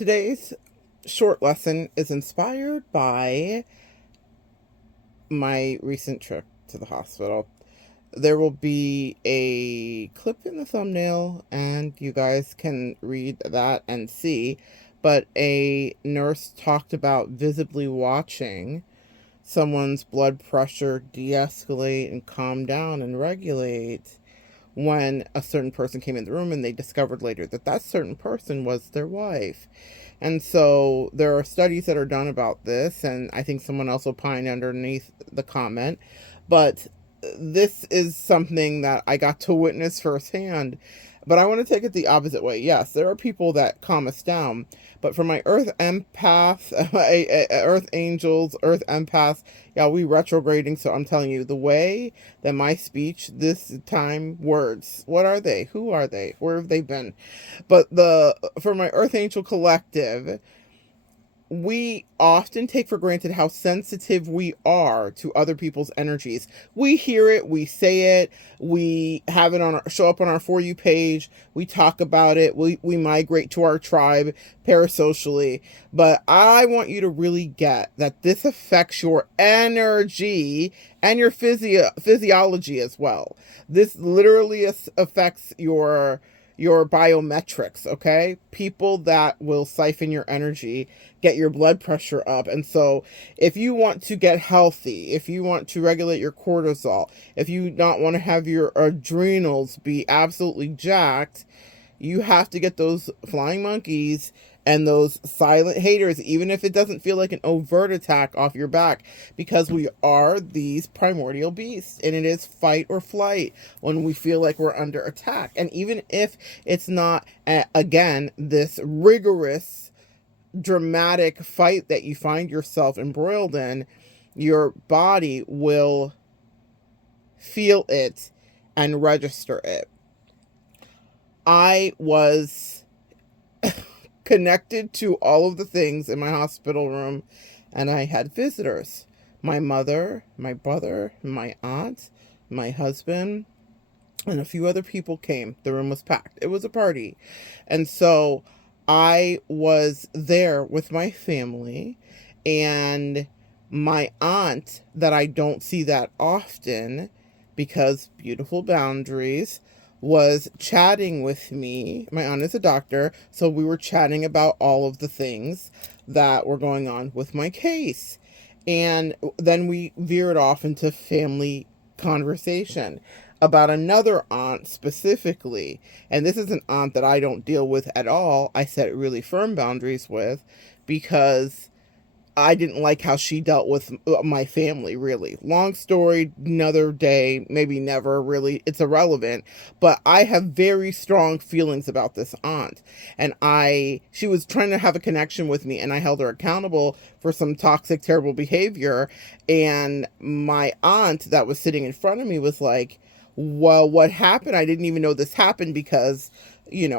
Today's short lesson is inspired by my recent trip to the hospital. There will be a clip in the thumbnail, and you guys can read that and see. But a nurse talked about visibly watching someone's blood pressure de-escalate and calm down and regulate when a certain person came in the room, and they discovered later that that certain person was their wife. And so there are studies that are done about this, and I think someone else opined underneath the comment. But this is something that I got to witness firsthand. But I want to take it the opposite way. Yes, there are people that calm us down, but for my Earth empath, Earth angels, Earth empaths, yeah, we retrograding. So I'm telling you, the way that my speech this time, words, what are they? Who are they? Where have they been? But for my Earth Angel collective, we often take for granted how sensitive we are to other people's energies. We hear it, we say it, we have it show up on our For You page, we talk about it, we migrate to our tribe parasocially. But I want you to really get that this affects your energy and your physiology as well. This literally affects your biometrics, okay? People that will siphon your energy, get your blood pressure up. And so if you want to get healthy, if you want to regulate your cortisol, if you not want to have your adrenals be absolutely jacked, you have to get those flying monkeys and those silent haters, even if it doesn't feel like an overt attack, off your back, because we are these primordial beasts, and it is fight or flight when we feel like we're under attack. And even if it's not, again, this rigorous, dramatic fight that you find yourself embroiled in, your body will feel it and register it. I was connected to all of the things in my hospital room, and I had visitors. My mother, my brother, my aunt, my husband, and a few other people came. The room was packed. It was a party. And so I was there with my family, and my aunt, that I don't see that often because beautiful boundaries, was chatting with me. My aunt is a doctor, so we were chatting about all of the things that were going on with my case. And then we veered off into family conversation about another aunt specifically. And this is an aunt that I don't deal with at all. I set really firm boundaries with, because I didn't like how she dealt with my family, really. Long story, another day, maybe never, really. It's irrelevant. But I have very strong feelings about this aunt. And she was trying to have a connection with me, and I held her accountable for some toxic, terrible behavior. And my aunt that was sitting in front of me was like, well, what happened? I didn't even know this happened, because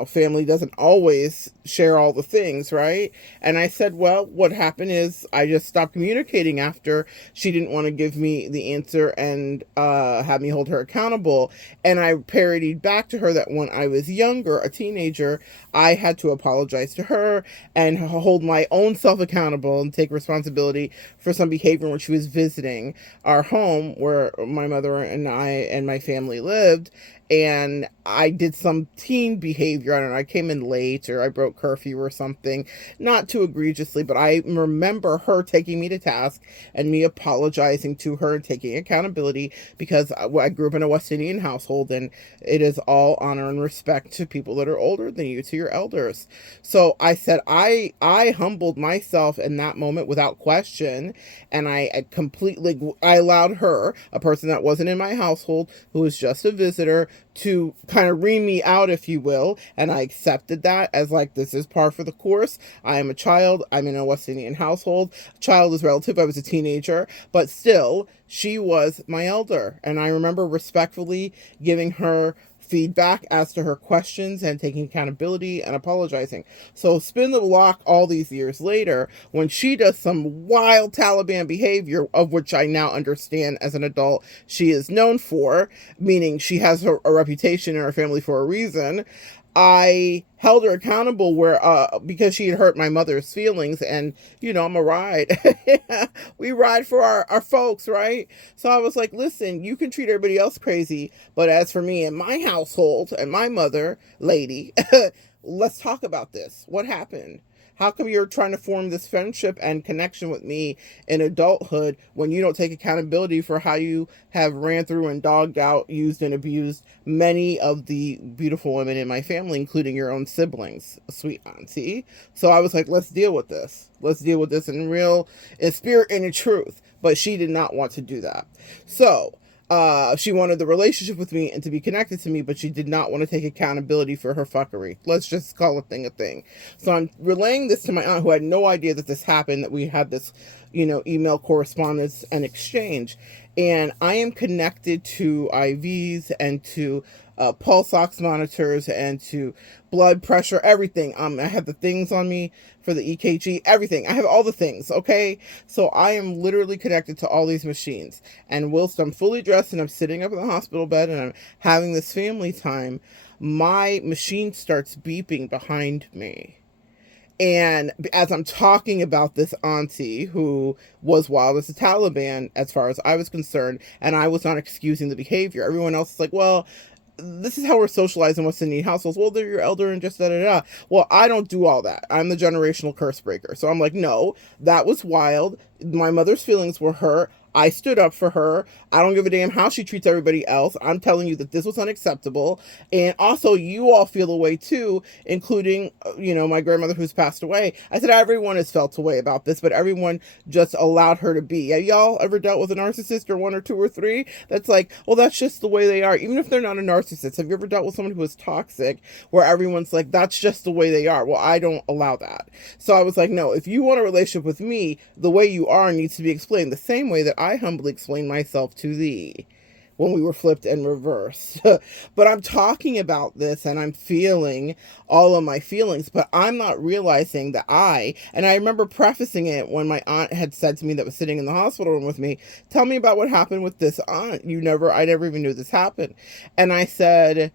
family doesn't always share all the things, right? And I said, well, what happened is I just stopped communicating after she didn't want to give me the answer and have me hold her accountable. And I parodied back to her that when I was younger, a teenager, I had to apologize to her and hold my own self accountable and take responsibility for some behavior when she was visiting our home where my mother and I and my family lived. And I did some teen behavior. I don't know, I came in late, or I broke curfew or something. Not too egregiously, but I remember her taking me to task and me apologizing to her and taking accountability, because I grew up in a West Indian household, and it is all honor and respect to people that are older than you, to your elders. So I said I humbled myself in that moment without question, and I allowed her, a person that wasn't in my household, who was just a visitor, to kind of ream me out, if you will. And I accepted that as like, this is par for the course. I am a child. I'm in a West Indian household. Child is relative. I was a teenager, but still, she was my elder. And I remember respectfully giving her feedback as to her questions and taking accountability and apologizing. So spin the block all these years later, when she does some wild Taliban behavior, of which I now understand as an adult she is known for, meaning she has a reputation in her family for a reason, I held her accountable where because she had hurt my mother's feelings, and I'm a ride. We ride for our folks, right? So I was like, listen, you can treat everybody else crazy, but as for me and my household and my mother lady, let's talk about this. What happened? How come you're trying to form this friendship and connection with me in adulthood when you don't take accountability for how you have ran through and dogged out, used, and abused many of the beautiful women in my family, including your own siblings, sweet auntie? So I was like, let's deal with this. Let's deal with this in spirit and in truth. But she did not want to do that. So she wanted the relationship with me and to be connected to me, but she did not want to take accountability for her fuckery. Let's just call a thing a thing. So I'm relaying this to my aunt, who had no idea that this happened, that we had this, email correspondence and exchange. And I am connected to IVs and to pulse ox monitors and to blood pressure, everything. I have the things on me for the EKG, everything. I have all the things, okay? So I am literally connected to all these machines. And whilst I'm fully dressed and I'm sitting up in the hospital bed and I'm having this family time, my machine starts beeping behind me. And as I'm talking about this auntie who was wild as a Taliban, as far as I was concerned, and I was not excusing the behavior, everyone else is like, well, this is how we're socializing West Indian households. Well, they're your elder and just da da da. Well, I don't do all that. I'm the generational curse breaker. So I'm like, no, that was wild. My mother's feelings were hurt. I stood up for her. I don't give a damn how she treats everybody else. I'm telling you that this was unacceptable. And also, you all feel away too, including, my grandmother who's passed away. I said, everyone has felt away about this, but everyone just allowed her to be. Have y'all ever dealt with a narcissist, or one or two or three? That's like, well, that's just the way they are. Even if they're not a narcissist. Have you ever dealt with someone who is toxic, where everyone's like, that's just the way they are? Well, I don't allow that. So I was like, no, if you want a relationship with me, the way you are needs to be explained the same way that I humbly explained myself to thee when we were flipped and reversed. But I'm talking about this and I'm feeling all of my feelings, but I'm not realizing that and I remember prefacing it when my aunt had said to me, that was sitting in the hospital room with me, tell me about what happened with this aunt. I never even knew this happened. And I said,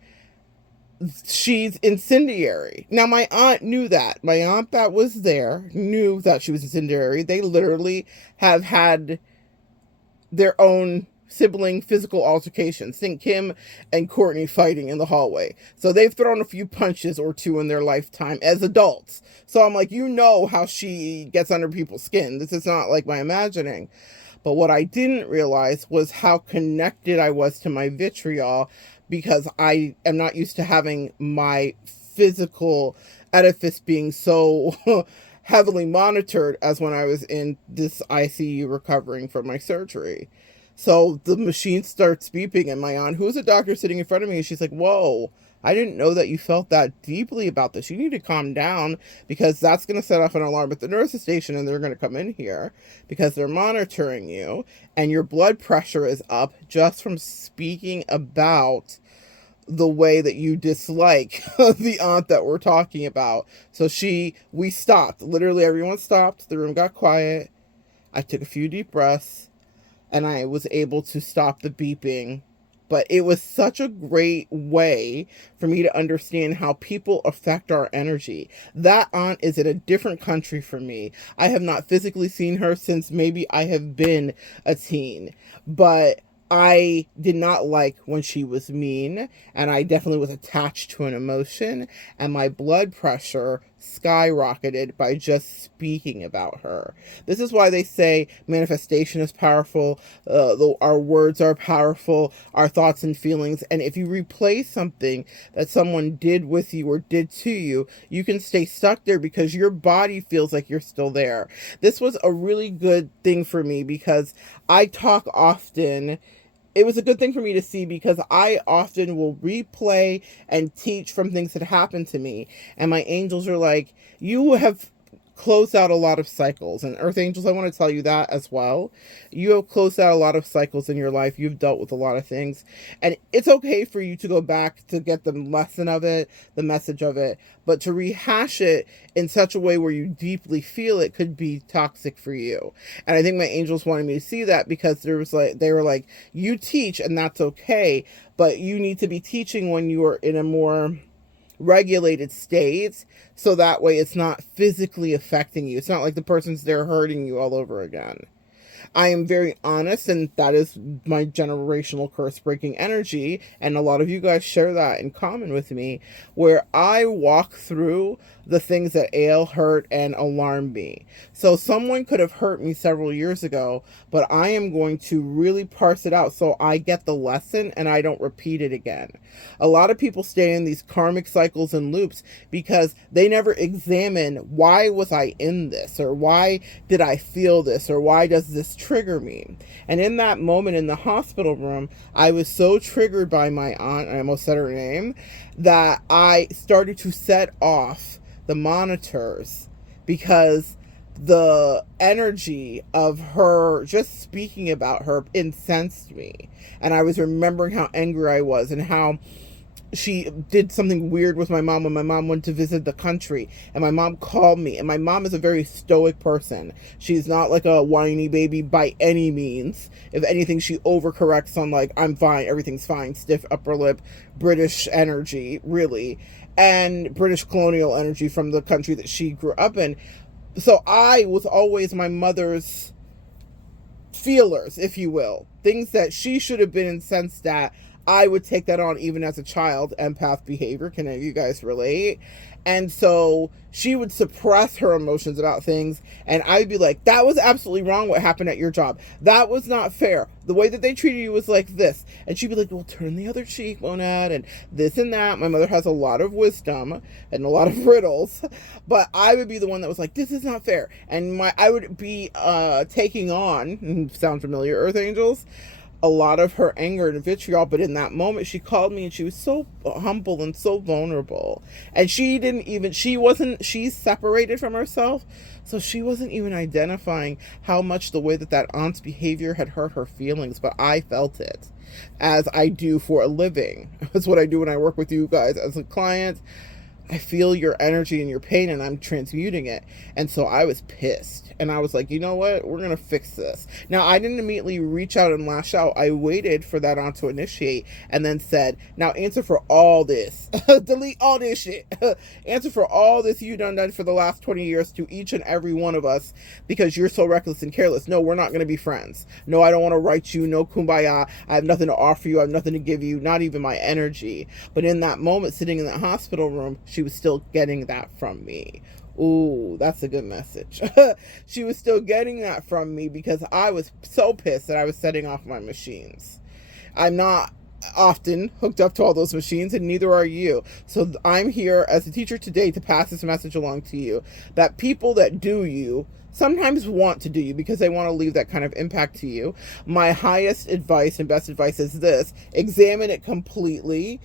she's incendiary. Now, my aunt knew that. My aunt that was there knew that she was incendiary. They literally have had their own sibling physical altercations. Think Kim and Courtney fighting in the hallway. So they've thrown a few punches or two in their lifetime as adults. So I'm like, how she gets under people's skin. This is not like my imagining. But what I didn't realize was how connected I was to my vitriol, because I am not used to having my physical edifice being so heavily monitored as when I was in this ICU recovering from my surgery. So the machine starts beeping, and my aunt, who's a doctor sitting in front of me, she's like, whoa, I didn't know that you felt that deeply about this. You need to calm down, because that's going to set off an alarm at the nurse's station, and they're going to come in here because they're monitoring you, and your blood pressure is up just from speaking about the way that you dislike the aunt that we're talking about. So we stopped. Literally everyone stopped. The room got quiet. I took a few deep breaths and I was able to stop the beeping. But it was such a great way for me to understand how people affect our energy. That aunt is in a different country from me. I have not physically seen her since maybe I have been a teen. But I did not like when she was mean, and I definitely was attached to an emotion, and my blood pressure skyrocketed by just speaking about her. This is why they say manifestation is powerful, our words are powerful, our thoughts and feelings, and if you replay something that someone did with you or did to you, you can stay stuck there because your body feels like you're still there. This was a really good thing for me because I talk often. It was a good thing for me to see because I often will replay and teach from things that happened to me. And my angels are like, you have closed out a lot of cycles. And Earth Angels, I want to tell you that as well. You have closed out a lot of cycles in your life. You've dealt with a lot of things. And it's okay for you to go back to get the lesson of it, the message of it. But to rehash it in such a way where you deeply feel it could be toxic for you. And I think my angels wanted me to see that because they were like, you teach and that's okay. But you need to be teaching when you are in a more regulated state, so that way it's not physically affecting you. It's not like the person's there hurting you all over again. I am very honest, and that is my generational curse breaking energy. And a lot of you guys share that in common with me, where I walk through the things that ail, hurt, and alarm me. So someone could have hurt me several years ago, but I am going to really parse it out so I get the lesson and I don't repeat it again. A lot of people stay in these karmic cycles and loops because they never examine, why was I in this, or why did I feel this, or why does this trigger me? And in that moment in the hospital room, I was so triggered by my aunt, I almost said her name, that I started to set off the monitors because the energy of her just speaking about her incensed me. And I was remembering how angry I was and how she did something weird with my mom when my mom went to visit the country, and my mom called me, and my mom is a very stoic person. She's not like a whiny baby by any means. If anything, she overcorrects on like, I'm fine, everything's fine, stiff upper lip, British energy, really, and British colonial energy from the country that she grew up in. So I was always my mother's feelers, if you will, things that she should have been incensed at. I would take that on even as a child, empath behavior. Can any of you guys relate? And so she would suppress her emotions about things, and I would be like, that was absolutely wrong what happened at your job. That was not fair. The way that they treated you was like this. And she'd be like, well, turn the other cheek, Monette, and this and that. My mother has a lot of wisdom and a lot of riddles, but I would be the one that was like, this is not fair. And I would be taking on, sound familiar, Earth Angels, a lot of her anger and vitriol. But in that moment, she called me and she was so humble and so vulnerable, and she's separated from herself, so she wasn't even identifying how much the way that aunt's behavior had hurt her feelings. But I felt it, as I do for a living. That's what I do when I work with you guys as a client. I feel your energy and your pain, and I'm transmuting it. And so I was pissed, and I was like, you know what? We're going to fix this. Now, I didn't immediately reach out and lash out. I waited for that aunt to initiate and then said, now answer for all this. Delete all this shit. Answer for all this you done for the last 20 years to each and every one of us, because you're so reckless and careless. No, we're not going to be friends. No, I don't want to write you. No kumbaya. I have nothing to offer you. I have nothing to give you, not even my energy. But in that moment, sitting in that hospital room, she was still getting that from me. Ooh, that's a good message. She was still getting that from me because I was so pissed that I was setting off my machines. I'm not often hooked up to all those machines, and neither are you. So I'm here as a teacher today to pass this message along to you, that people that do you sometimes want to do you because they want to leave that kind of impact to you. My highest advice and best advice is this: examine it completely.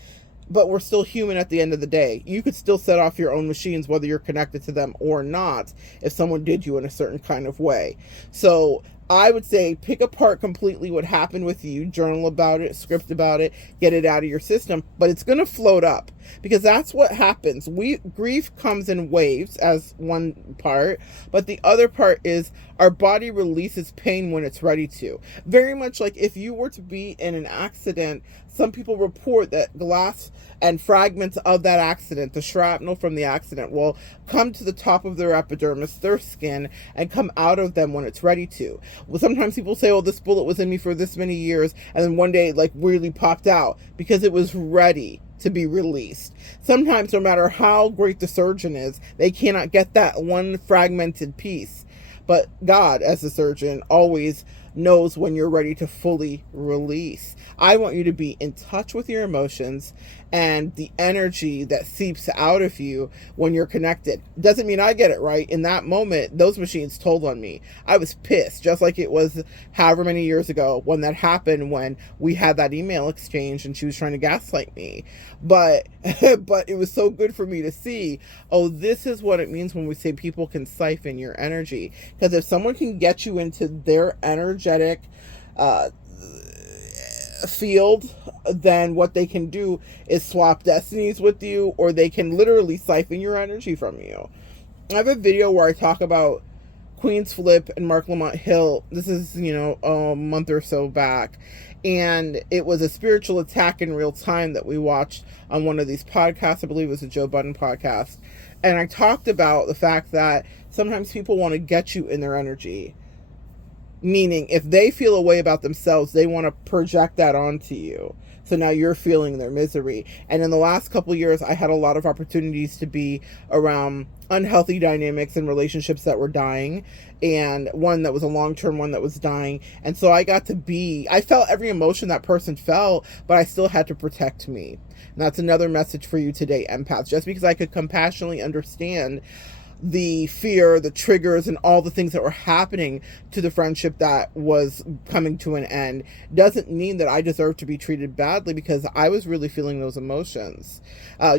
But we're still human at the end of the day. You could still set off your own machines, whether you're connected to them or not, if someone did you in a certain kind of way. So I would say pick apart completely what happened with you, journal about it, script about it, get it out of your system, but it's going to float up, because that's what happens. Grief comes in waves as one part, but the other part is our body releases pain when it's ready to. Very much like if you were to be in an accident, some people report that glass and fragments of that accident, the shrapnel from the accident, will come to the top of their epidermis, their skin, and come out of them when it's ready to. Well, sometimes people say, oh, this bullet was in me for this many years, and then one day it like weirdly popped out because it was ready to be released. Sometimes, no matter how great the surgeon is, they cannot get that one fragmented piece. But God, as a surgeon, always knows when you're ready to fully release. I want you to be in touch with your emotions and the energy that seeps out of you when you're connected. Doesn't mean I get it right. In that moment, those machines told on me. I was pissed, just like it was however many years ago when that happened, when we had that email exchange and she was trying to gaslight me. But it was so good for me to see, oh, this is what it means when we say people can siphon your energy. Because if someone can get you into their energetic field, then what they can do is swap destinies with you, or they can literally siphon your energy from you. I have a video where I talk about Queen's Flip and Mark Lamont Hill. This is, a month or so back. And it was a spiritual attack in real time that we watched on one of these podcasts. I believe it was a Joe Budden podcast. And I talked about the fact that sometimes people want to get you in their energy. Meaning, if they feel a way about themselves, they want to project that onto you. So now you're feeling their misery. And in the last couple of years, I had a lot of opportunities to be around unhealthy dynamics and relationships that were dying, and one that was a long-term one that was dying. And so I felt every emotion that person felt, but I still had to protect me. And that's another message for you today, empaths. Just because I could compassionately understand the fear, the triggers, and all the things that were happening to the friendship that was coming to an end doesn't mean that I deserve to be treated badly, because I was really feeling those emotions.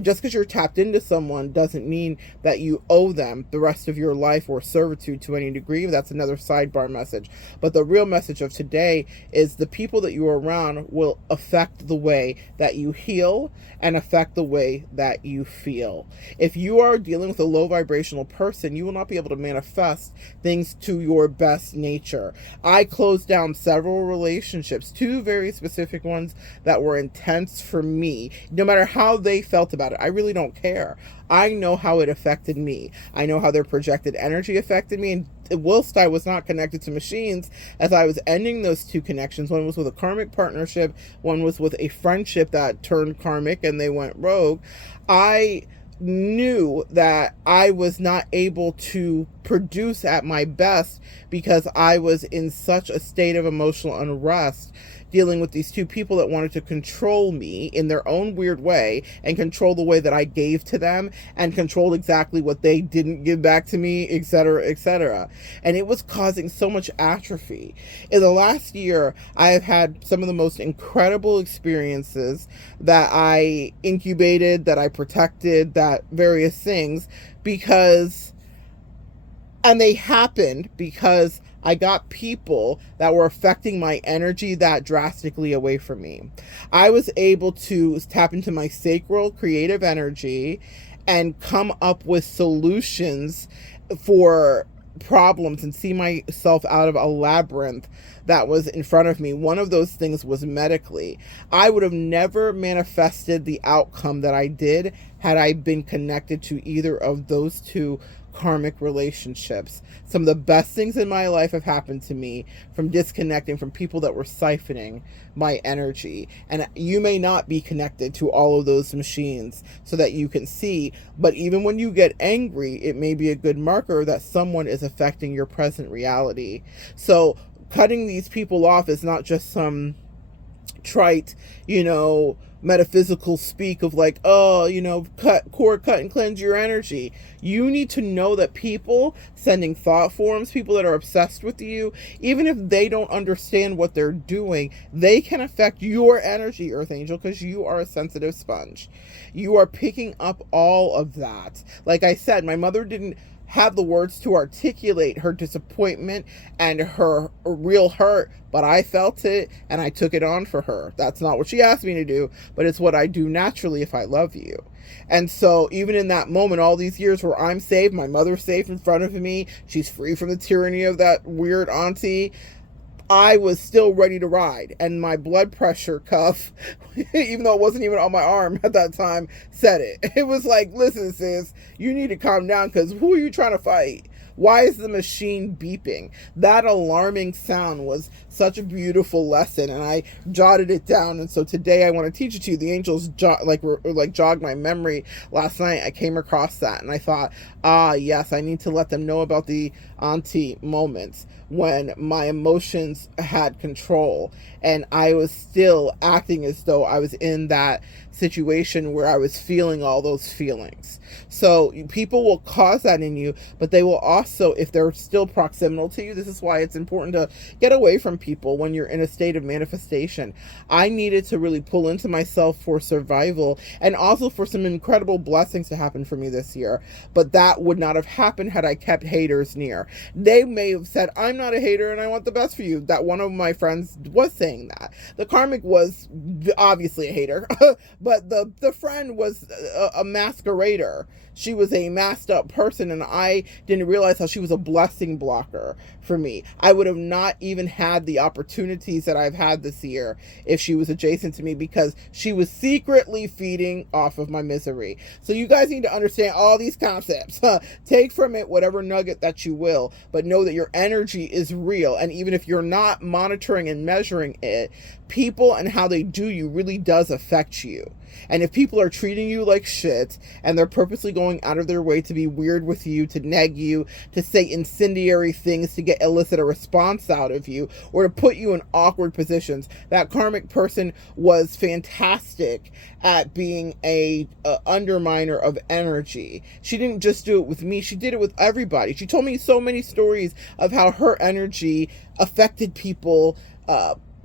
Just because you're tapped into someone doesn't mean that you owe them the rest of your life or servitude to any degree. That's another sidebar message. But the real message of today is the people that you are around will affect the way that you heal and affect the way that you feel. If you are dealing with a low vibrational person, you will not be able to manifest things to your best nature. I closed down several relationships, 2 very specific ones that were intense for me. No matter how they felt about it, I really don't care. I know how it affected me. I know how their projected energy affected me. And whilst I was not connected to machines, as I was ending those 2 connections, one was with a karmic partnership, one was with a friendship that turned karmic and they went rogue, I knew that I was not able to produce at my best because I was in such a state of emotional unrest, dealing with these 2 people that wanted to control me in their own weird way, and control the way that I gave to them, and controlled exactly what they didn't give back to me, etc., etc. And it was causing so much atrophy. In the last year, I have had some of the most incredible experiences that I incubated, that I protected, that various things, and they happened because I got people that were affecting my energy that drastically away from me. I was able to tap into my sacral creative energy and come up with solutions for problems and see myself out of a labyrinth that was in front of me. One of those things was medically. I would have never manifested the outcome that I did had I been connected to either of those 2 karmic relationships. Some of the best things in my life have happened to me from disconnecting from people that were siphoning my energy. And you may not be connected to all of those machines so that you can see, but even when you get angry, it may be a good marker that someone is affecting your present reality. So cutting these people off is not just some trite, metaphysical speak of like, cut and cleanse your energy. You need to know that people sending thought forms, people that are obsessed with you, even if they don't understand what they're doing, they can affect your energy, Earth Angel, because you are a sensitive sponge. You are picking up all of that. Like I said, my mother didn't have the words to articulate her disappointment and her real hurt, but I felt it and I took it on for her. That's not what she asked me to do, but it's what I do naturally if I love you. And so even in that moment, all these years where I'm safe, my mother's safe in front of me, she's free from the tyranny of that weird auntie, I was still ready to ride, and my blood pressure cuff, even though it wasn't even on my arm at that time, said it. It was like, listen, sis, you need to calm down, because who are you trying to fight? Why is the machine beeping? That alarming sound was such a beautiful lesson, and I jotted it down. And so today I want to teach it to you. The angels jogged my memory last night. I came across that, and I thought, yes, I need to let them know about the auntie moments when my emotions had control and I was still acting as though I was in that situation where I was feeling all those feelings. So people will cause that in you, but they will also, if they're still proximal to you, this is why it's important to get away from people when you're in a state of manifestation. I needed to really pull into myself for survival and also for some incredible blessings to happen for me this year. But that would not have happened had I kept haters near. They may have said, I'm not a hater and I want the best for you. That one of my friends was saying that. The karmic was obviously a hater, But the friend was a masquerader. She was a masked up person, and I didn't realize how she was a blessing blocker for me. I would have not even had the opportunities that I've had this year if she was adjacent to me, because she was secretly feeding off of my misery. So you guys need to understand all these concepts. Take from it whatever nugget that you will, but know that your energy is real. And even if you're not monitoring and measuring it, people and how they do you really does affect you. And if people are treating you like shit and they're purposely going out of their way to be weird with you, to neg you, to say incendiary things to elicit a response out of you, or to put you in awkward positions, that karmic person was fantastic at being a underminer of energy. She didn't just do it with me, she did it with everybody. She told me so many stories of how her energy affected people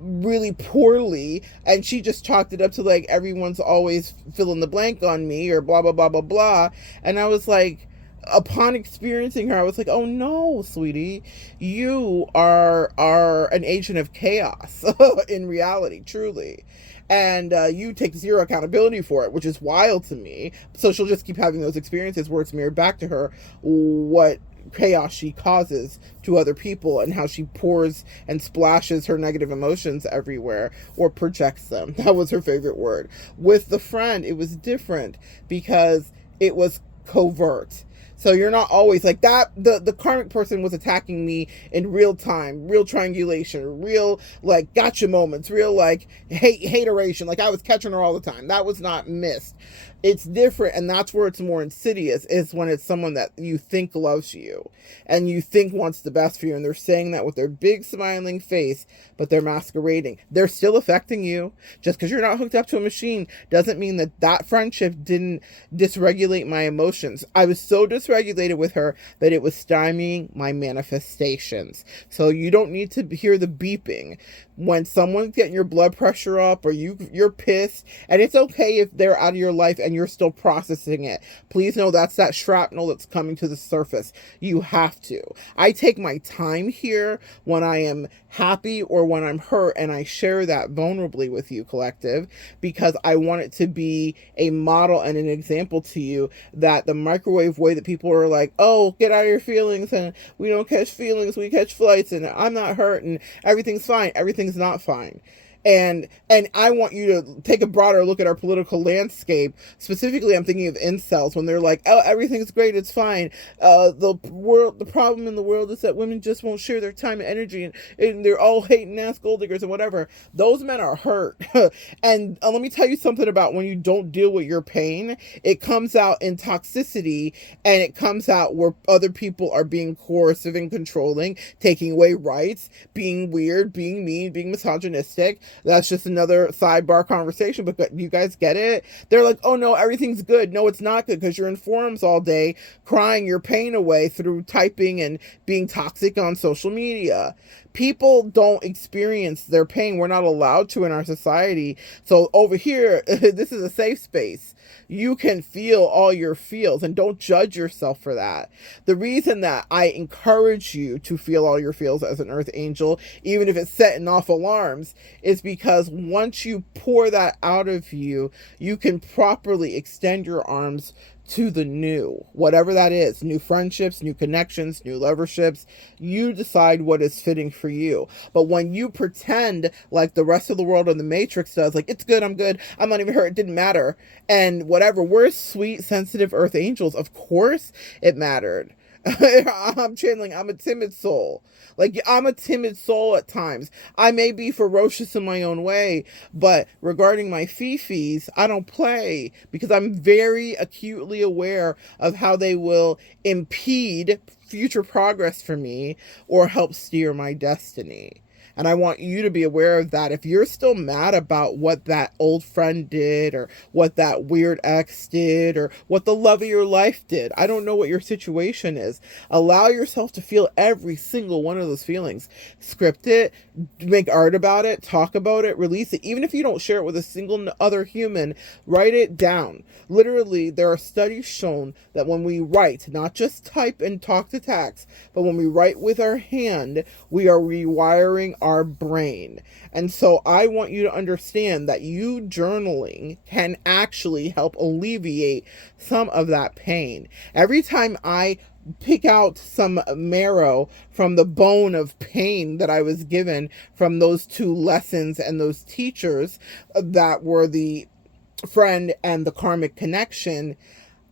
really poorly, and she just chalked it up to like, everyone's always filling the blank on me, or blah blah blah blah blah. And I was like, upon experiencing her, I was like, oh no, sweetie, you are an agent of chaos in reality, truly. And you take zero accountability for it, which is wild to me. So she'll just keep having those experiences where it's mirrored back to her what chaos she causes to other people, and how she pours and splashes her negative emotions everywhere, or projects them. That was her favorite word. With the friend, it was different because it was covert. So you're not always like that. The karmic person was attacking me in real time, real triangulation, real like gotcha moments, real like hateration. Like I was catching her all the time. That was not missed. It's different, and that's where it's more insidious, is when it's someone that you think loves you and you think wants the best for you, and they're saying that with their big smiling face, but they're masquerading. They're still affecting you. Just because you're not hooked up to a machine doesn't mean that that friendship didn't dysregulate my emotions. I was so dysregulated with her that it was stymieing my manifestations. So you don't need to hear the beeping when someone's getting your blood pressure up, or you're pissed, and it's okay if they're out of your life and you're still processing it. Please know that's that shrapnel that's coming to the surface. You have to. I take my time here when I am happy or when I'm hurt, and I share that vulnerably with you, collective, because I want it to be a model and an example to you that the microwave way that people are like, oh, get out of your feelings, and we don't catch feelings, we catch flights, and I'm not hurt, and everything's fine. Everything's not fine. And I want you to take a broader look at our political landscape. Specifically, I'm thinking of incels when they're like, oh, everything's great, it's fine. The problem in the world is that women just won't share their time and energy, and they're all hating ass gold diggers and whatever. Those men are hurt. And let me tell you something about when you don't deal with your pain, it comes out in toxicity, and it comes out where other people are being coercive and controlling, taking away rights, being weird, being mean, being misogynistic. That's just another sidebar conversation, but you guys get it? They're like, oh no, everything's good. No, it's not good, because you're in forums all day crying your pain away through typing and being toxic on social media. People don't experience their pain. We're not allowed to in our society. So over here, this is a safe space. You can feel all your feels, and don't judge yourself for that. The reason that I encourage you to feel all your feels as an earth angel, even if it's setting off alarms, is because once you pour that out of you, you can properly extend your arms to the new, whatever that is, new friendships, new connections, new loverships. You decide what is fitting for you. But when you pretend like the rest of the world in the Matrix does, like, it's good, I'm not even hurt, it didn't matter, and whatever, we're sweet, sensitive earth angels. Of course it mattered. I'm channeling, I'm a timid soul. Like, I'm a timid soul at times. I may be ferocious in my own way, but regarding my fifis, I don't play, because I'm very acutely aware of how they will impede future progress for me or help steer my destiny. And I want you to be aware of that. If you're still mad about what that old friend did, or what that weird ex did, or what the love of your life did, I don't know what your situation is. Allow yourself to feel every single one of those feelings. Script it, make art about it, talk about it, release it. Even if you don't share it with a single other human, write it down. Literally, there are studies shown that when we write, not just type and talk to text, but when we write with our hand, we are rewiring our brain. And so I want you to understand that you journaling can actually help alleviate some of that pain. Every time I pick out some marrow from the bone of pain that I was given from those two lessons and those teachers that were the friend and the karmic connection,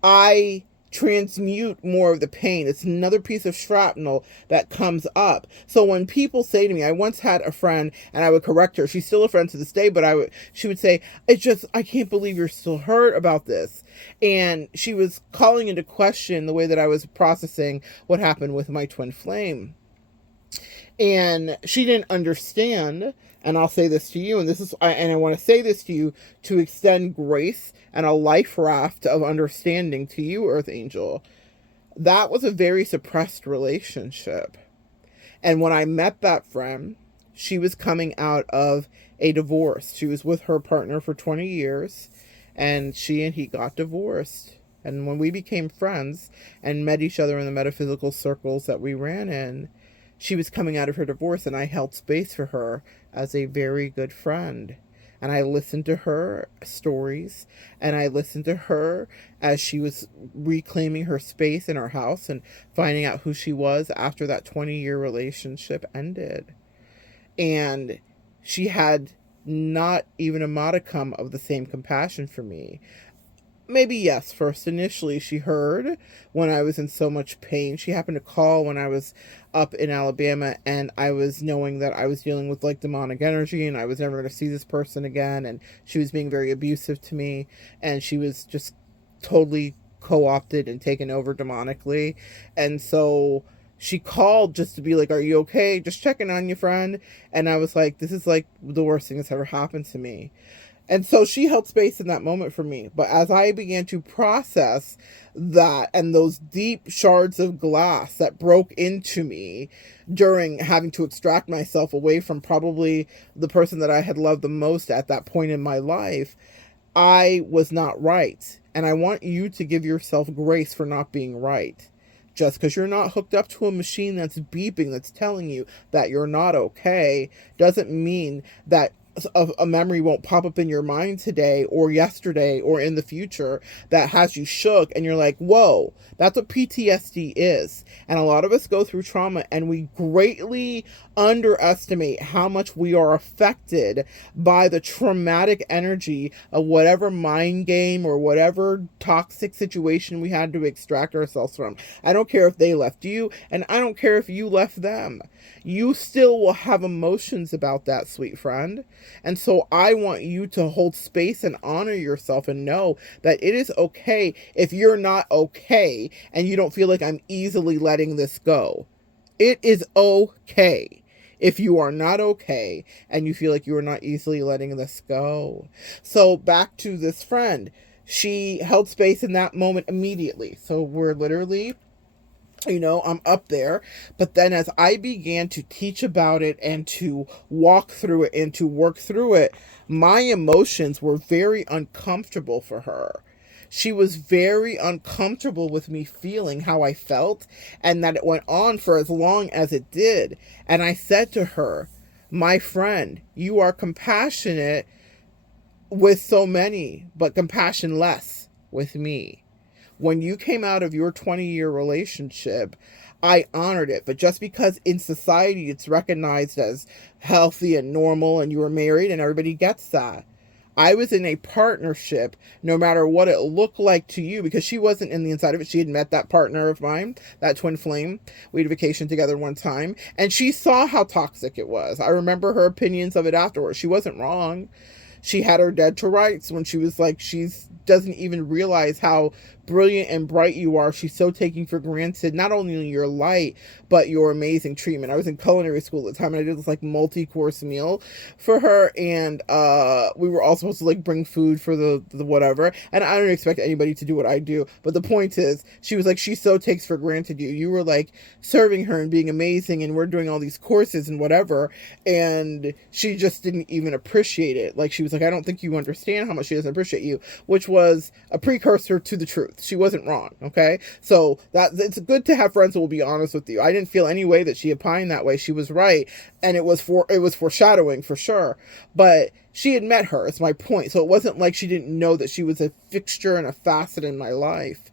I transmute more of the pain. It's another piece of shrapnel that comes up. So when people say to me, I once had a friend and I would correct her. She's still a friend to this day, but she would say, I can't believe you're still hurt about this. And she was calling into question the way that I was processing what happened with my twin flame. And she didn't understand. And I'll say this to you, and I want to say this to you to extend grace and a life raft of understanding to you, Earth Angel. That was a very suppressed relationship. And when I met that friend, she was coming out of a divorce. She was with her partner for 20 years, and she and he got divorced. And when we became friends and met each other in the metaphysical circles that we ran in, she was coming out of her divorce, and I held space for her as a very good friend. And I listened to her stories, and I listened to her as she was reclaiming her space in her house and finding out who she was after that 20-year relationship ended. And she had not even a modicum of the same compassion for me. Maybe yes, first initially she heard when I was in so much pain. She happened to call when I was up in Alabama, and I was knowing that I was dealing with like demonic energy and I was never going to see this person again, and she was being very abusive to me, and she was just totally co-opted and taken over demonically. And so she called just to be like, are you okay? Just checking on you, friend. And I was like, this is like the worst thing that's ever happened to me. And so she held space in that moment for me. But as I began to process that and those deep shards of glass that broke into me during having to extract myself away from probably the person that I had loved the most at that point in my life, I was not right. And I want you to give yourself grace for not being right. Just because you're not hooked up to a machine that's beeping, that's telling you that you're not okay, doesn't mean that a memory won't pop up in your mind today or yesterday or in the future that has you shook and you're like, whoa, that's what PTSD is. And a lot of us go through trauma and we greatly underestimate how much we are affected by the traumatic energy of whatever mind game or whatever toxic situation we had to extract ourselves from. I don't care if they left you, and I don't care if you left them. You still will have emotions about that, sweet friend. And so I want you to hold space and honor yourself and know that it is okay if you're not okay and you don't feel like I'm easily letting this go. It is okay if you are not okay and you feel like you are not easily letting this go. So back to this friend. She held space in that moment immediately. So we're literally, I'm up there. But then as I began to teach about it and to walk through it and to work through it, my emotions were very uncomfortable for her. She was very uncomfortable with me feeling how I felt, and that it went on for as long as it did. And I said to her, my friend, you are compassionate with so many, but compassionless with me. When you came out of your 20-year relationship, I honored it. But just because in society it's recognized as healthy and normal and you were married and everybody gets that, I was in a partnership, no matter what it looked like to you, because she wasn't in the inside of it. She had met that partner of mine, that twin flame. We had vacation together one time, and she saw how toxic it was. I remember her opinions of it afterwards. She wasn't wrong. She had her dead to rights when she was like, doesn't even realize how brilliant and bright you are. She's so taking for granted not only your light, but your amazing treatment. I was in culinary school at the time, and I did this like multi-course meal for her, and we were all supposed to like bring food for the whatever, and I don't expect anybody to do what I do, but the point is, she was like, she so takes for granted you were like serving her and being amazing, and we're doing all these courses and whatever, and she just didn't even appreciate it. Like, she was like, I don't think you understand how much she doesn't appreciate you, which was a precursor to the truth. she wasn't wrong. Okay. So that it's good to have friends who will be honest with you. I didn't feel any way that she opined that way. She was right. And it was foreshadowing for sure. But she had met her, is my point. So it wasn't like she didn't know that she was a fixture and a facet in my life.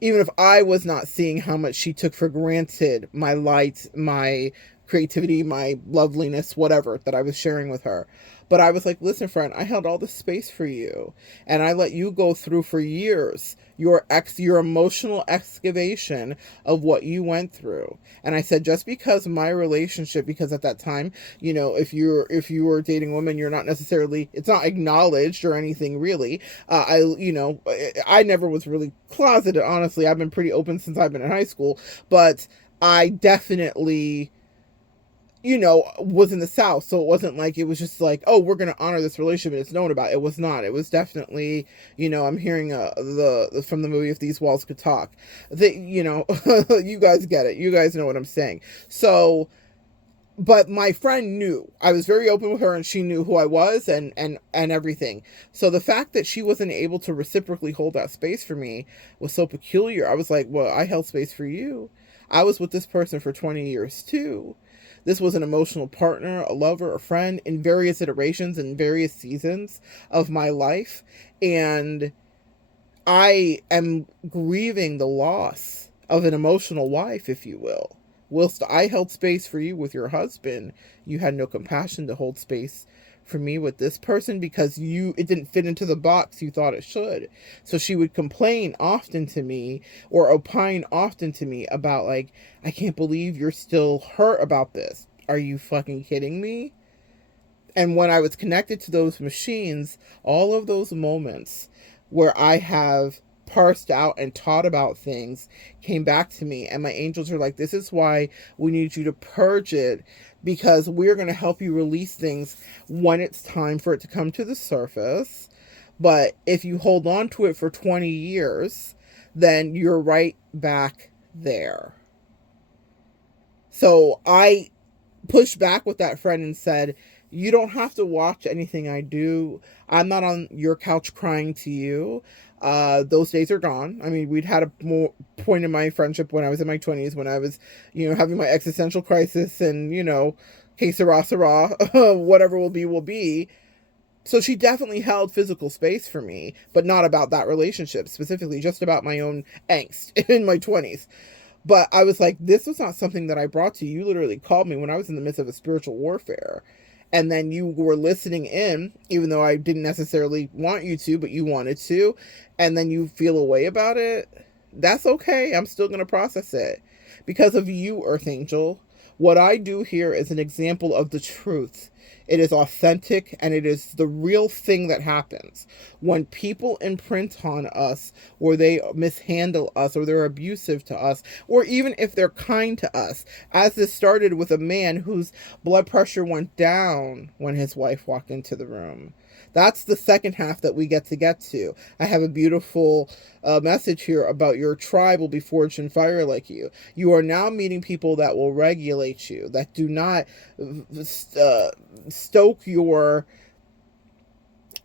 Even if I was not seeing how much she took for granted, my light, my creativity, my loveliness, whatever that I was sharing with her. But I was like, listen, friend, I held all the space for you. And I let you go through for years your emotional excavation of what you went through. And I said, just because my relationship, because at that time, if you were dating a woman, you're not necessarily, it's not acknowledged or anything really. I never was really closeted, honestly. I've been pretty open since I've been in high school, but I definitely was in the South. So it wasn't like, it was just like, oh, we're going to honor this relationship and it's known about. It was not. It was definitely, I'm hearing from the movie If These Walls Could Talk. You guys get it. You guys know what I'm saying. So, but my friend knew. I was very open with her and she knew who I was and everything. So the fact that she wasn't able to reciprocally hold that space for me was so peculiar. I was like, well, I held space for you. I was with this person for 20 years too. This was an emotional partner, a lover, a friend in various iterations and various seasons of my life. And I am grieving the loss of an emotional wife, if you will. Whilst I held space for you with your husband, you had no compassion to hold space for me with this person because it didn't fit into the box you thought it should. So she would complain often to me or opine often to me about like, I can't believe you're still hurt about this. Are you fucking kidding me? And when I was connected to those machines, all of those moments where I have parsed out and taught about things came back to me, and my angels are like, this is why we need you to purge it, because we're going to help you release things when it's time for it to come to the surface. But if you hold on to it for 20 years, then you're right back there. So I pushed back with that friend and said, you don't have to watch anything I do. I'm not on your couch crying to you. Those days are gone. I mean, we'd had a more point in my friendship when I was in my 20s, when I was, having my existential crisis and, que sera, sera, whatever will be. So she definitely held physical space for me, but not about that relationship specifically, just about my own angst in my 20s. But I was like, this was not something that I brought to you. You literally called me when I was in the midst of a spiritual warfare. And then you were listening in, even though I didn't necessarily want you to, but you wanted to. And then you feel a way about it. That's okay. I'm still going to process it. Because of you, Earth Angel. What I do here is an example of the truth. It is authentic and it is the real thing that happens. When people imprint on us, or they mishandle us, or they're abusive to us, or even if they're kind to us, as this started with a man whose blood pressure went down when his wife walked into the room. That's the second half that we get to. I have a beautiful message here about your tribe will be forged in fire like you. You are now meeting people that will regulate you, that do not stoke your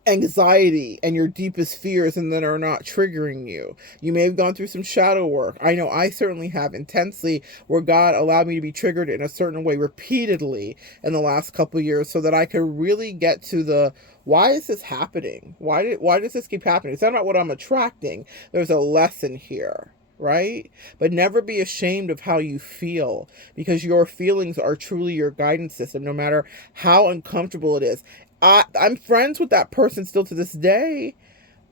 anxiety and your deepest fears and then are not triggering you. You may have gone through some shadow work. I know I certainly have, intensely, where God allowed me to be triggered in a certain way repeatedly in the last couple of years so that I could really get to the, why is this happening? Why does this keep happening? It's not about what I'm attracting. There's a lesson here. Right? But never be ashamed of how you feel, because your feelings are truly your guidance system, no matter how uncomfortable it is. I'm friends with that person still to this day,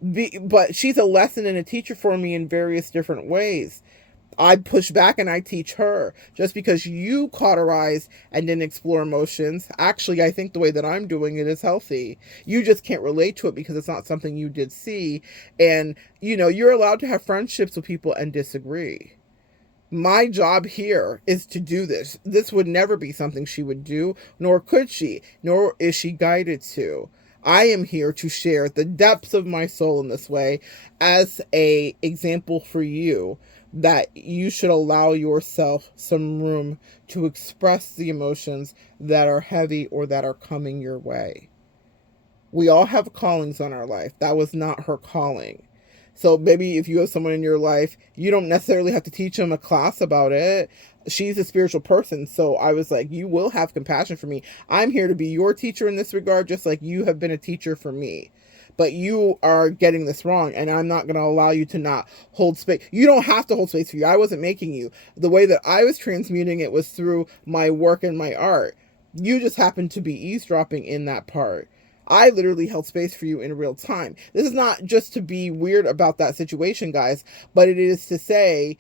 but she's a lesson and a teacher for me in various different ways. I push back and I teach her. Just because you cauterize and didn't explore emotions, actually, I think the way that I'm doing it is healthy. You just can't relate to it because it's not something you did see. And, you're allowed to have friendships with people and disagree. My job here is to do this. This would never be something she would do, nor could she, nor is she guided to. I am here to share the depths of my soul in this way as an example for you, that you should allow yourself some room to express the emotions that are heavy or that are coming your way. We all have callings on our life. That was not her calling. So maybe if you have someone in your life, you don't necessarily have to teach them a class about it. She's a spiritual person. So I was like, you will have compassion for me. I'm here to be your teacher in this regard, just like you have been a teacher for me. But you are getting this wrong, and I'm not going to allow you to not hold space. You don't have to hold space for you. I wasn't making you. The way that I was transmuting it was through my work and my art. You just happened to be eavesdropping in that part. I literally held space for you in real time. This is not just to be weird about that situation, guys, but it is to say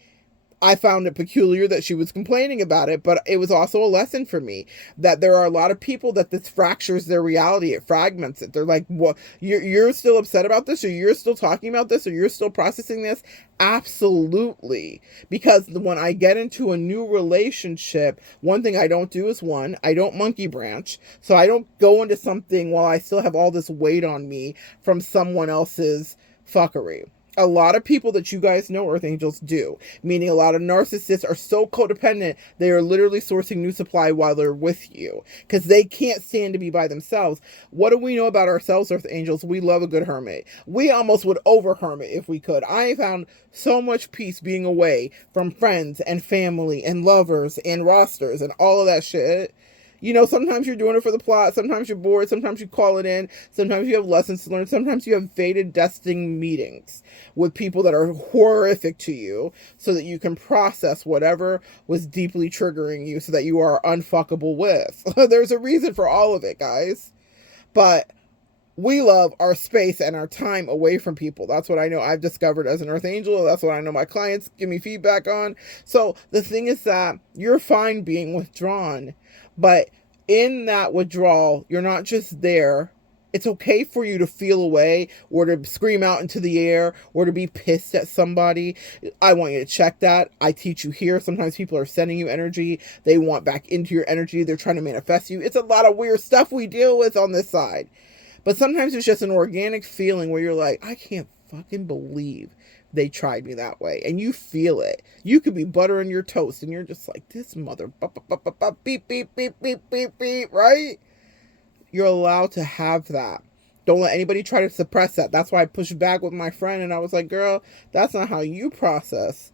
I found it peculiar that she was complaining about it, but it was also a lesson for me that there are a lot of people that this fractures their reality. It fragments it. They're like, what? You're still upset about this, or you're still talking about this, or you're still processing this? Absolutely. Because when I get into a new relationship, one thing I don't do is I don't monkey branch. So I don't go into something while I still have all this weight on me from someone else's fuckery. A lot of people that you guys know, Earth Angels, do. Meaning a lot of narcissists are so codependent, they are literally sourcing new supply while they're with you. Because they can't stand to be by themselves. What do we know about ourselves, Earth Angels? We love a good hermit. We almost would over-hermit if we could. I found so much peace being away from friends and family and lovers and rosters and all of that shit. You know, sometimes you're doing it for the plot, sometimes you're bored, sometimes you call it in, sometimes you have lessons to learn, sometimes you have fated destined meetings with people that are horrific to you so that you can process whatever was deeply triggering you so that you are unfuckable with. There's a reason for all of it, guys. But we love our space and our time away from people. That's what I know I've discovered as an Earth Angel. That's what I know my clients give me feedback on. So the thing is that you're fine being withdrawn, but in that withdrawal, you're not just there. It's okay for you to feel away or to scream out into the air or to be pissed at somebody. I want you to check that. I teach you here. Sometimes people are sending you energy. They want back into your energy. They're trying to manifest you. It's a lot of weird stuff we deal with on this side. But sometimes it's just an organic feeling where you're like, I can't fucking believe they tried me that way. And you feel it. You could be buttering your toast and you're just like, this mother beep, beep, beep, beep, beep, beep, right? You're allowed to have that. Don't let anybody try to suppress that. That's why I pushed back with my friend and I was like, girl, that's not how you process.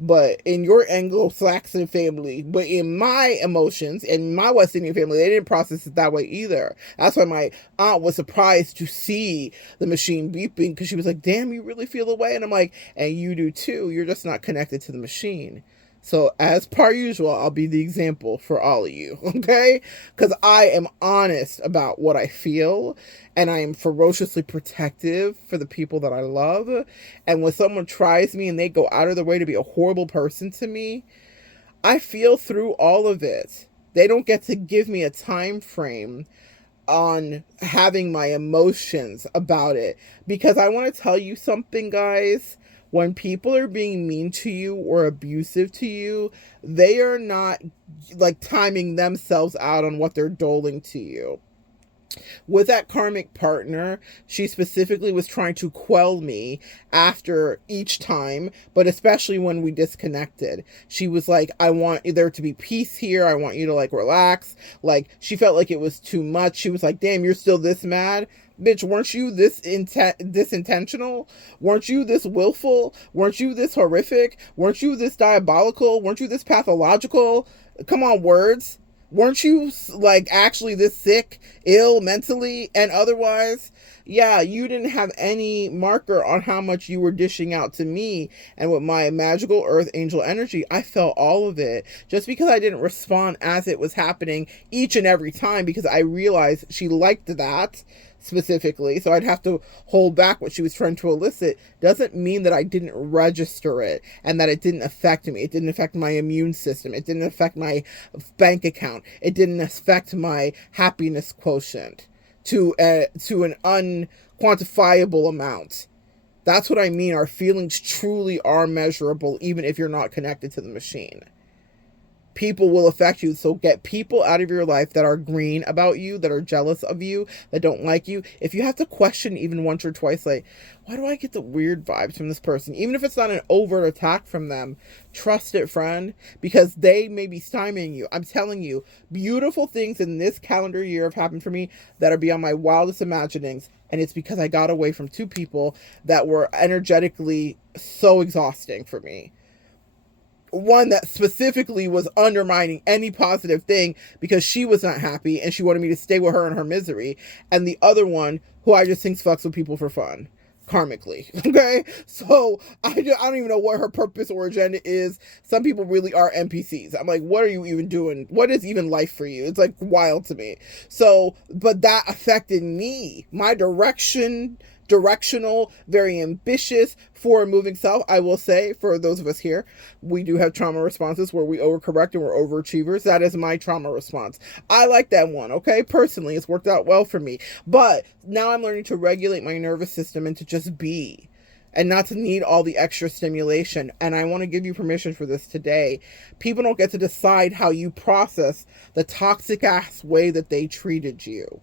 But in your Anglo-Saxon family, but in my emotions, in my West Indian family, they didn't process it that way either. That's why my aunt was surprised to see the machine beeping because she was like, damn, you really feel the way? And I'm like, and you do too. You're just not connected to the machine. So as per usual, I'll be the example for all of you, okay? Because I am honest about what I feel, and I am ferociously protective for the people that I love. And when someone tries me and they go out of their way to be a horrible person to me, I feel through all of it. They don't get to give me a time frame on having my emotions about it. Because I want to tell you something, guys. When people are being mean to you or abusive to you, they are not like timing themselves out on what they're doling to you. With that karmic partner, she specifically was trying to quell me after each time, but especially when we disconnected. She was like, I want there to be peace here. I want you to like relax. Like she felt like it was too much. She was like, damn, you're still this mad? Bitch, weren't you this intentional? Weren't you this willful? Weren't you this horrific? Weren't you this diabolical? Weren't you this pathological? Come on, words. Weren't you like actually this sick, ill mentally and otherwise? Yeah, you didn't have any marker on how much you were dishing out to me. And with my magical earth angel energy, I felt all of it. Just because I didn't respond as it was happening each and every time, because I realized she liked that specifically, so I'd have to hold back what she was trying to elicit, doesn't mean that I didn't register it and that it didn't affect me. It didn't affect my immune system. It didn't affect my bank account. It didn't affect my happiness quotient to an unquantifiable amount. That's what I mean. Our feelings truly are measurable, even if you're not connected to the machine. People will affect you. So get people out of your life that are green about you, that are jealous of you, that don't like you. If you have to question even once or twice, like, why do I get the weird vibes from this person? Even if it's not an overt attack from them, trust it, friend, because they may be stymieing you. I'm telling you, beautiful things in this calendar year have happened for me that are beyond my wildest imaginings. And it's because I got away from two people that were energetically so exhausting for me. One that specifically was undermining any positive thing because she was not happy and she wanted me to stay with her in her misery. And the other one who I just think fucks with people for fun, karmically. Okay? So I don't even know what her purpose or agenda is. Some people really are NPCs. I'm like, what are you even doing? What is even life for you? It's like wild to me. So, but that affected me, my directional, very ambitious, forward moving self. I will say, for those of us here, we do have trauma responses where we overcorrect and we're overachievers. That is my trauma response. I like that one, okay? Personally, it's worked out well for me. But now I'm learning to regulate my nervous system and to just be, and not to need all the extra stimulation. And I want to give you permission for this today. People don't get to decide how you process the toxic ass way that they treated you.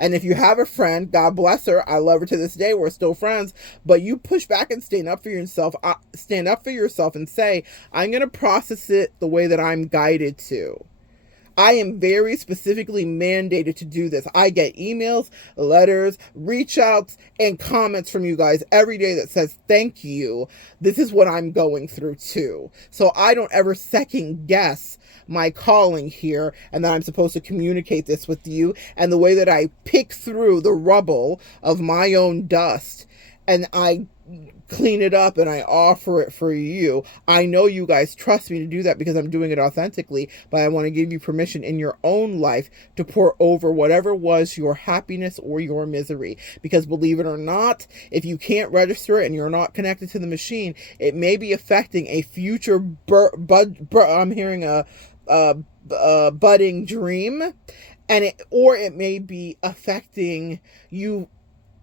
And if you have a friend, God bless her, I love her to this day, we're still friends, but you push back and stand up for yourself and say, I'm going to process it the way that I'm guided to. I am very specifically mandated to do this. I get emails, letters, reach outs, and comments from you guys every day that says, thank you. This is what I'm going through too. So I don't ever second guess my calling here, and that I'm supposed to communicate this with you, and the way that I pick through the rubble of my own dust and I clean it up and I offer it for you. I know you guys trust me to do that because I'm doing it authentically, but I want to give you permission in your own life to pour over whatever was your happiness or your misery. Because believe it or not, if you can't register it and you're not connected to the machine, it may be affecting a future I'm hearing a budding dream, and it may be affecting you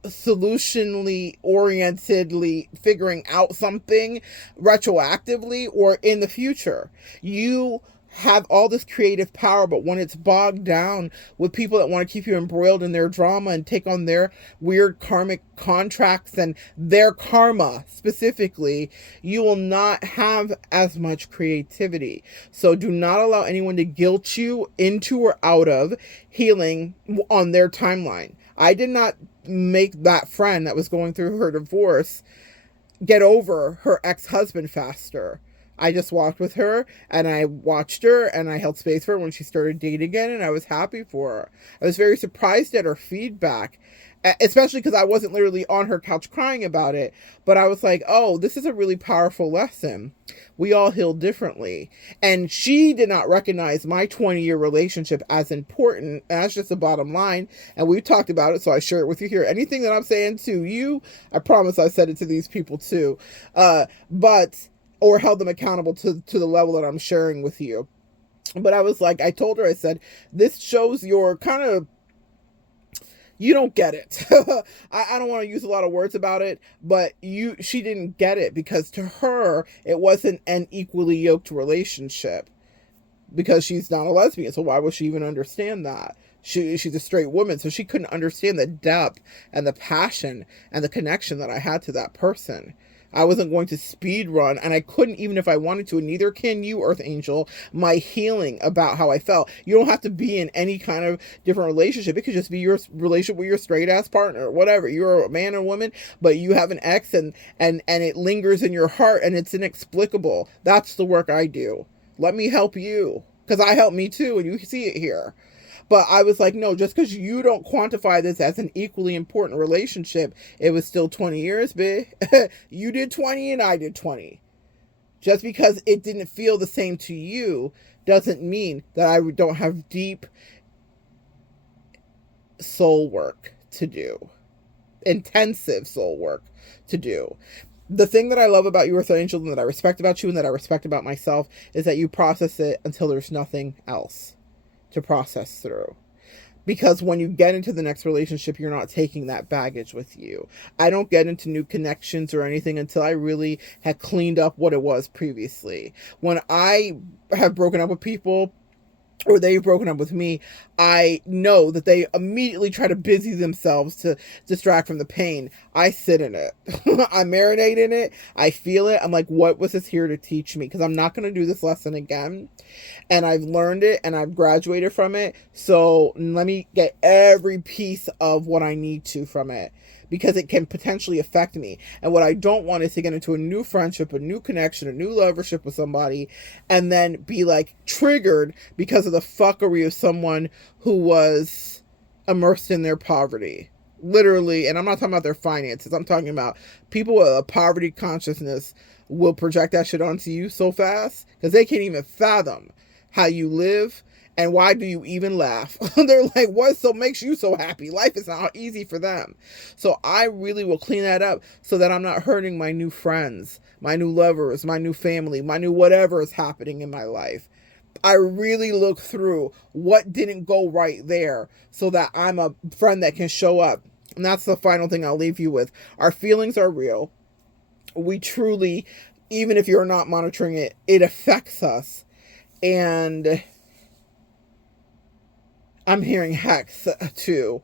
solutionally orientedly figuring out something retroactively or in the future. You have all this creative power, but when it's bogged down with people that want to keep you embroiled in their drama and take on their weird karmic contracts and their karma specifically, you will not have as much creativity. So do not allow anyone to guilt you into or out of healing on their timeline. I did not make that friend that was going through her divorce get over her ex-husband faster. I just walked with her and I watched her and I held space for her when she started dating again, and I was happy for her. I was very surprised at her feedback, especially because I wasn't literally on her couch crying about it, but I was like, oh, this is a really powerful lesson. We all heal differently. And she did not recognize my 20-year relationship as important. And that's just the bottom line. And we've talked about it, so I share it with you here. Anything that I'm saying to you, I promise I said it to these people too. Or held them accountable to the level that I'm sharing with you. But I was like, I told her, I said, this shows your kind of, you don't get it. I don't want to use a lot of words about it, but she didn't get it because to her, it wasn't an equally yoked relationship because she's not a lesbian. So why would she even understand that? She's a straight woman, so she couldn't understand the depth and the passion and the connection that I had to that person. I wasn't going to speed run, and I couldn't even if I wanted to, and neither can you, Earth Angel, my healing about how I felt. You don't have to be in any kind of different relationship. It could just be your relationship with your straight ass partner, whatever. You're a man or woman, but you have an ex and it lingers in your heart and it's inexplicable. That's the work I do. Let me help you, because I help me too, and you see it here. But I was like, no, just because you don't quantify this as an equally important relationship, it was still 20 years, bitch. You did 20 and I did 20. Just because it didn't feel the same to you doesn't mean that I don't have deep soul work to do. Intensive soul work to do. The thing that I love about you, Earth Angel, and that I respect about you and that I respect about myself is that you process it until there's nothing else to process through. Because when you get into the next relationship, you're not taking that baggage with you. I don't get into new connections or anything until I really had cleaned up what it was previously. When I have broken up with people, or they've broken up with me, I know that they immediately try to busy themselves to distract from the pain. I sit in it. I marinate in it. I feel it. I'm like, what was this here to teach me? Because I'm not going to do this lesson again. And I've learned it and I've graduated from it. So let me get every piece of what I need to from it, because it can potentially affect me. And what I don't want is to get into a new friendship, a new connection, a new lovership with somebody, and then be like triggered because of the fuckery of someone who was immersed in their poverty. Literally, and I'm not talking about their finances. I'm talking about people with a poverty consciousness will project that shit onto you so fast because they can't even fathom how you live. And why do you even laugh? They're like, what so makes you so happy? Life is not easy for them. So I really will clean that up so that I'm not hurting my new friends, my new lovers, my new family, my new whatever is happening in my life. I really look through what didn't go right there so that I'm a friend that can show up. And that's the final thing I'll leave you with. Our feelings are real. We truly, even if you're not monitoring it, it affects us. And I'm hearing hex too.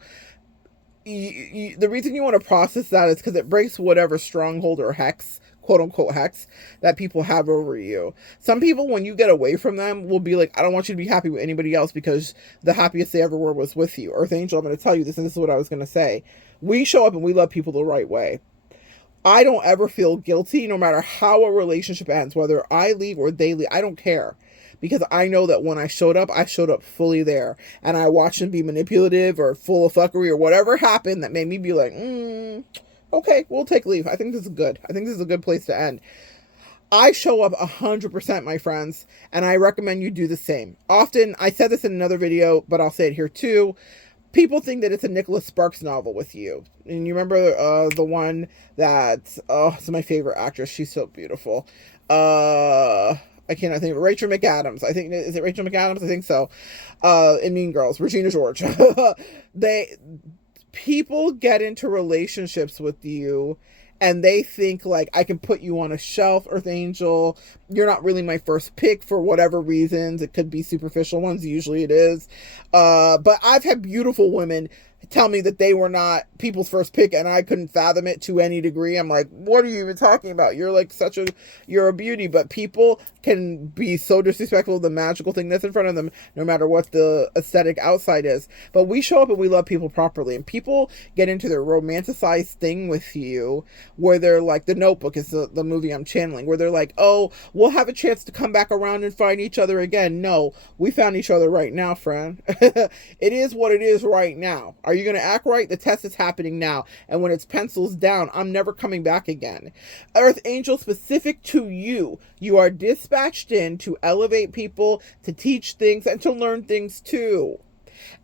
The reason you want to process that is because it breaks whatever stronghold or hex, quote unquote hex, that people have over you. Some people, when you get away from them, will be like, I don't want you to be happy with anybody else because the happiest they ever were was with you. Earth Angel, I'm going to tell you this, and this is what I was going to say. We show up and we love people the right way. I don't ever feel guilty no matter how a relationship ends, whether I leave or they leave. I don't care. Because I know that when I showed up fully there. And I watched them be manipulative or full of fuckery or whatever happened that made me be like, okay, we'll take leave. I think this is good. I think this is a good place to end. I show up 100%, my friends, and I recommend you do the same. Often, I said this in another video, but I'll say it here too. People think that it's a Nicholas Sparks novel with you. And you remember the one that, it's my favorite actress. She's so beautiful. I cannot think of it. Rachel McAdams. I think, is it Rachel McAdams? I think so. In Mean Girls, Regina George. People get into relationships with you and they think like, I can put you on a shelf, Earth Angel. You're not really my first pick for whatever reasons. It could be superficial ones. Usually it is. But I've had beautiful women tell me that they were not people's first pick and I couldn't fathom it to any degree. I'm like, what are you even talking about? You're like you're a beauty. But people can be so disrespectful of the magical thing that's in front of them, no matter what the aesthetic outside is. But we show up and we love people properly. And people get into their romanticized thing with you where they're like, The Notebook is the movie I'm channeling, where they're like, oh, we'll have a chance to come back around and find each other again. No, we found each other right now, friend. It is what it is right now. Are you going to act right? The test is happening now. And when it's pencils down, I'm never coming back again. Earth Angel, specific to you. You are dispatched in to elevate people, to teach things, and to learn things too.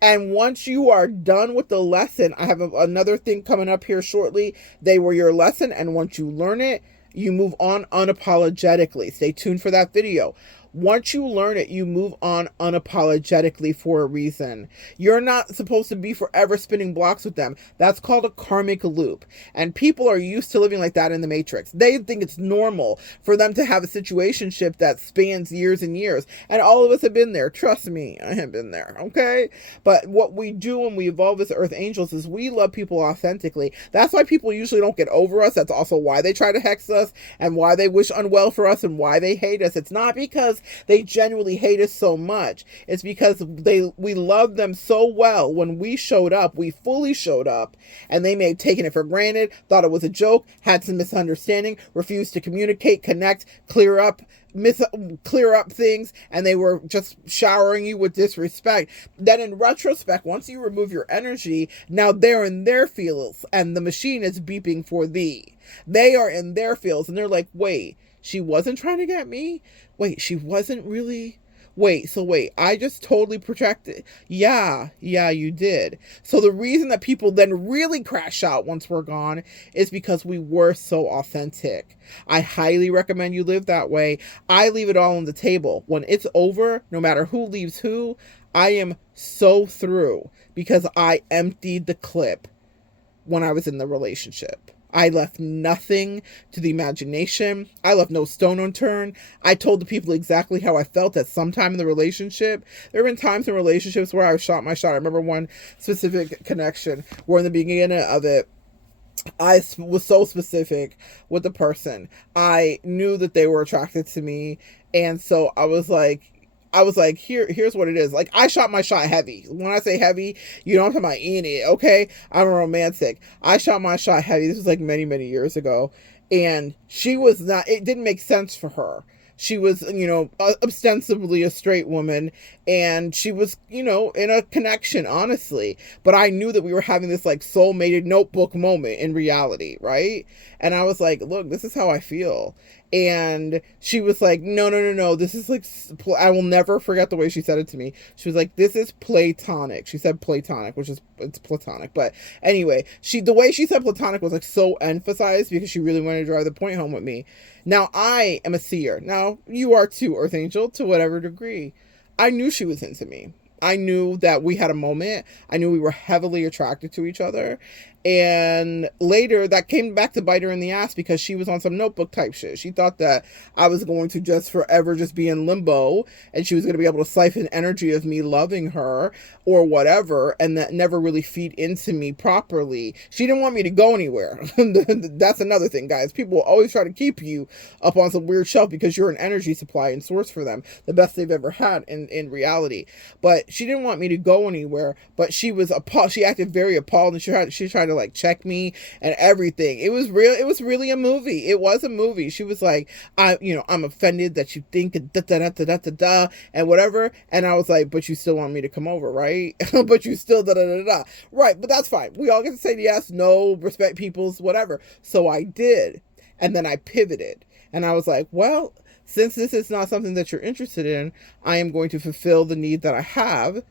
And once you are done with the lesson, I have another thing coming up here shortly. They were your lesson. And once you learn it, you move on unapologetically. Stay tuned for that video. Once you learn it, you move on unapologetically for a reason. You're not supposed to be forever spinning blocks with them. That's called a karmic loop. And people are used to living like that in the Matrix. They think it's normal for them to have a situationship that spans years and years. And all of us have been there. Trust me, I have been there, okay? But what we do when we evolve as Earth Angels is we love people authentically. That's why people usually don't get over us. That's also why they try to hex us and why they wish unwell for us and why they hate us. It's not because they genuinely hate us so much. It's because we love them so well. When we showed up, we fully showed up, and they may have taken it for granted, thought it was a joke, had some misunderstanding, refused to communicate, connect, clear up things, and they were just showering you with disrespect. Then in retrospect, once you remove your energy, now they're in their fields and the machine is beeping for thee. They are in their fields and they're like, wait, she wasn't trying to get me? Wait, she wasn't really? wait, I just totally projected. Yeah, you did. So the reason that people then really crash out once we're gone is because we were so authentic. I highly recommend you live that way. I leave it all on the table. When it's over, no matter who leaves who, I am so through because I emptied the clip when I was in the relationship. I left nothing to the imagination. I left no stone unturned. I told the people exactly how I felt at some time in the relationship. There have been times in relationships where I shot my shot. I remember one specific connection where in the beginning of it, I was so specific with the person. I knew that they were attracted to me. And so I was like, here's what it is. Like, I shot my shot heavy. When I say heavy, you know I'm talking about in it, okay? I'm a romantic. I shot my shot heavy. This was like many, many years ago. And she was not, it didn't make sense for her. She was, ostensibly a straight woman, and she was, in a connection, honestly. But I knew that we were having this like soulmated notebook moment in reality, right? And I was like, look, this is how I feel. And she was like, no. This is like, I will never forget the way she said it to me. She was like, this is platonic. She said platonic, which is, it's platonic. But anyway, the way she said platonic was like so emphasized because she really wanted to drive the point home with me. Now, I am a seer. Now, you are too, Earth Angel, to whatever degree. I knew she was into me. I knew that we had a moment. I knew we were heavily attracted to each other. And later, that came back to bite her in the ass because she was on some notebook type shit. She thought that I was going to just forever just be in limbo, and she was going to be able to siphon energy of me loving her or whatever, and that never really feed into me properly. She didn't want me to go anywhere. That's another thing, guys. People will always try to keep you up on some weird shelf because you're an energy supply and source for them, the best they've ever had in reality. But she didn't want me to go anywhere, but she was appalled. She acted very appalled, and she tried to like check me and everything. It was real. It was really a movie. It was a movie. She was like, I'm offended that you think and whatever. And I was like, but you still want me to come over, right? But you still right. But that's fine. We all get to say yes, no, respect people's whatever. So I did. And then I pivoted and I was like, well, since this is not something that you're interested in, I am going to fulfill the need that I have.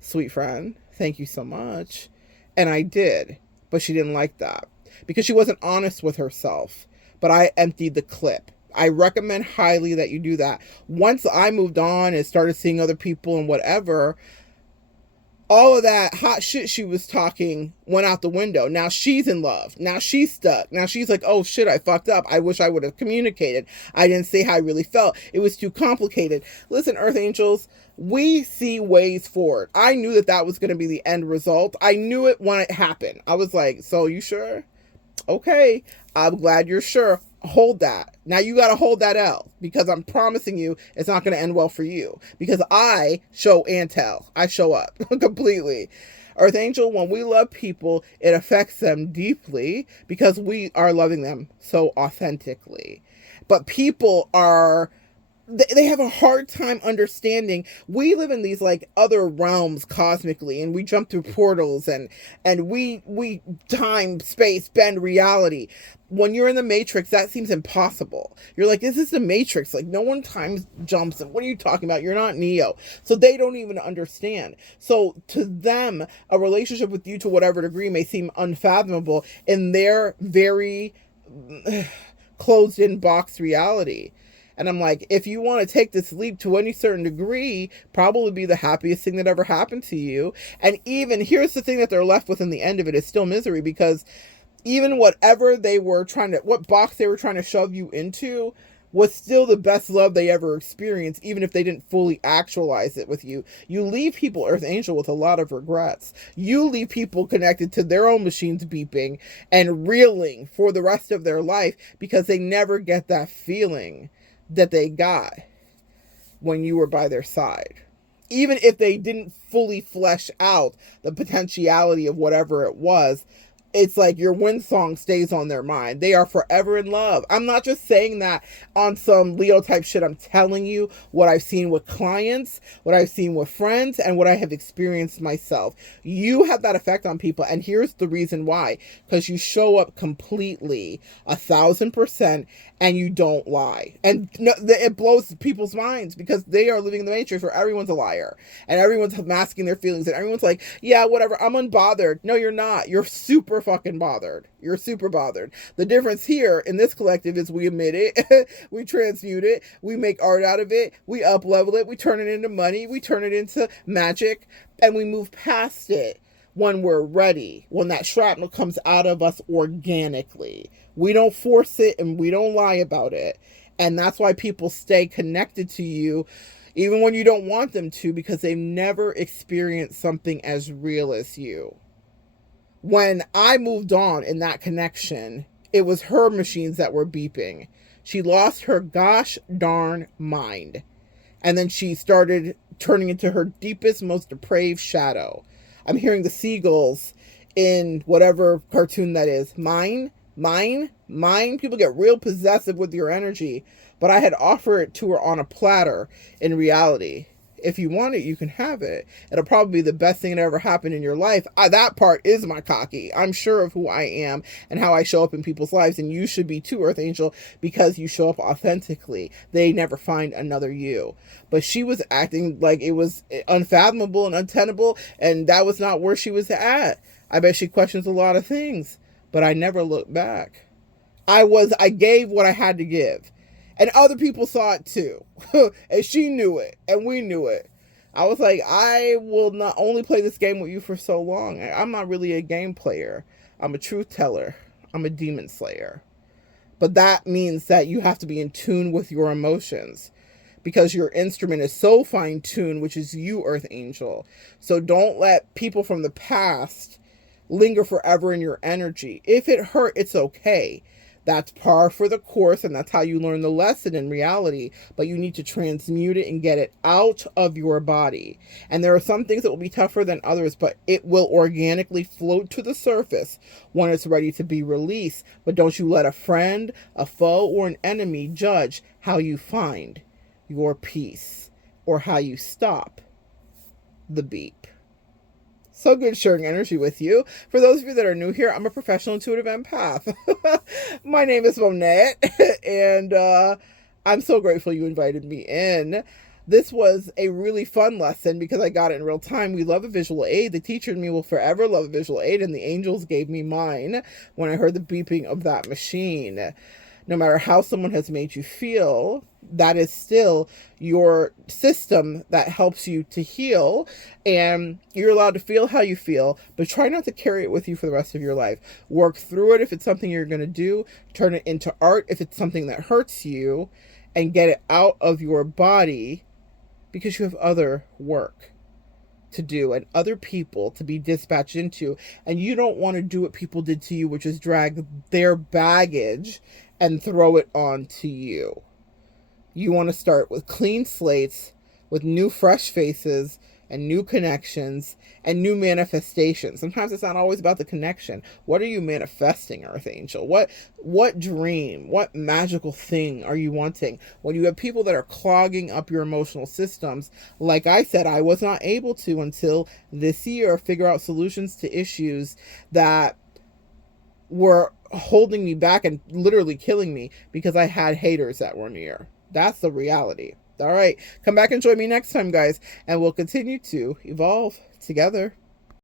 Sweet friend, thank you so much. And I did. But she didn't like that because she wasn't honest with herself. But I emptied the clip. I recommend highly that you do that. Once I moved on and started seeing other people and whatever, all of that hot shit she was talking went out the window. Now she's in love. Now she's stuck. Now she's like, oh shit, I fucked up. I wish I would have communicated. I didn't say how I really felt. It was too complicated. Listen, Earth Angels, we see ways forward. I knew that was going to be the end result. I knew it when it happened. I was like, so you sure? Okay, I'm glad you're sure. Hold that. Now you got to hold that L because I'm promising you it's not going to end well for you because I show and tell. I show up completely. Earth Angel, when we love people, it affects them deeply because we are loving them so authentically. But people are, they have a hard time understanding. We live in these like other realms cosmically, and we jump through portals and we time, space, bend reality. When you're in the Matrix, that seems impossible. You're like, this is the Matrix. Like, no one time jumps. And what are you talking about? You're not Neo. So they don't even understand. So to them, a relationship with you to whatever degree may seem unfathomable in their very closed in box reality. And I'm like, if you want to take this leap to any certain degree, probably be the happiest thing that ever happened to you. And even here's the thing that they're left with in the end of it is still misery, because even whatever they were what box they were trying to shove you into was still the best love they ever experienced, even if they didn't fully actualize it with you. You leave people, Earth Angel, with a lot of regrets. You leave people connected to their own machines beeping and reeling for the rest of their life because they never get that feeling that they got when you were by their side. Even if they didn't fully flesh out the potentiality of whatever it was, it's like your win song stays on their mind. They are forever in love. I'm not just saying that on some Leo type shit. I'm telling you what I've seen with clients, what I've seen with friends, and what I have experienced myself. You have that effect on people. And here's the reason why. Because you show up completely, 1,000%, and you don't lie. And it blows people's minds because they are living in the matrix where everyone's a liar. And everyone's masking their feelings. And everyone's like, yeah, whatever, I'm unbothered. No, you're not. You're super fucking bothered. You're super bothered. The difference here in this collective is we emit it, we transmute it, we make art out of it, we up level it, we turn it into money, we turn it into magic, and we move past it when we're ready, when that shrapnel comes out of us organically. We don't force it and we don't lie about it. And that's why people stay connected to you even when you don't want them to, because they've never experienced something as real as you. When I moved on in that connection, it was her machines that were beeping. She lost her gosh darn mind. And then she started turning into her deepest, most depraved shadow. I'm hearing the seagulls in whatever cartoon that is. Mine. People get real possessive with your energy. But I had offered it to her on a platter in reality. If you want it, you can have it. It'll probably be the best thing that ever happened in your life. That part is my cocky. I'm sure of who I am and how I show up in people's lives. And you should be too, Earth Angel, because you show up authentically. They never find another you. But she was acting like it was unfathomable and untenable. And that was not where she was at. I bet she questions a lot of things. But I never looked back. I gave what I had to give. And other people saw it too. And she knew it. And we knew it. I was like, I will not only play this game with you for so long. I'm not really a game player. I'm a truth teller. I'm a demon slayer. But that means that you have to be in tune with your emotions. Because your instrument is so fine-tuned, which is you, Earth Angel. So don't let people from the past linger forever in your energy. If it hurt, it's okay. That's par for the course, and that's how you learn the lesson in reality. But you need to transmute it and get it out of your body. And there are some things that will be tougher than others, but it will organically float to the surface when it's ready to be released. But don't you let a friend, a foe, or an enemy judge how you find your peace or how you stop the beep. So good sharing energy with you. For those of you that are new here, I'm a professional intuitive empath. My name is Monette, and I'm so grateful you invited me in. This was a really fun lesson because I got it in real time. We love a visual aid. The teacher and me will forever love a visual aid, and the angels gave me mine when I heard the beeping of that machine. No matter how someone has made you feel, that is still your system that helps you to heal, and you're allowed to feel how you feel, but try not to carry it with you for the rest of your life. Work through it if it's something you're going to do. Turn it into art if it's something that hurts you, and get it out of your body because you have other work to do and other people to be dispatched into, and you don't want to do what people did to you, which is drag their baggage and throw it onto you. You want to start with clean slates, with new fresh faces and new connections and new manifestations. Sometimes it's not always about the connection. What are you manifesting, Earth Angel? What dream, what magical thing are you wanting? When you have people that are clogging up your emotional systems, like I said, I was not able to until this year figure out solutions to issues that were holding me back and literally killing me because I had haters that were near. That's the reality. All right. Come back and join me next time, guys, and we'll continue to evolve together.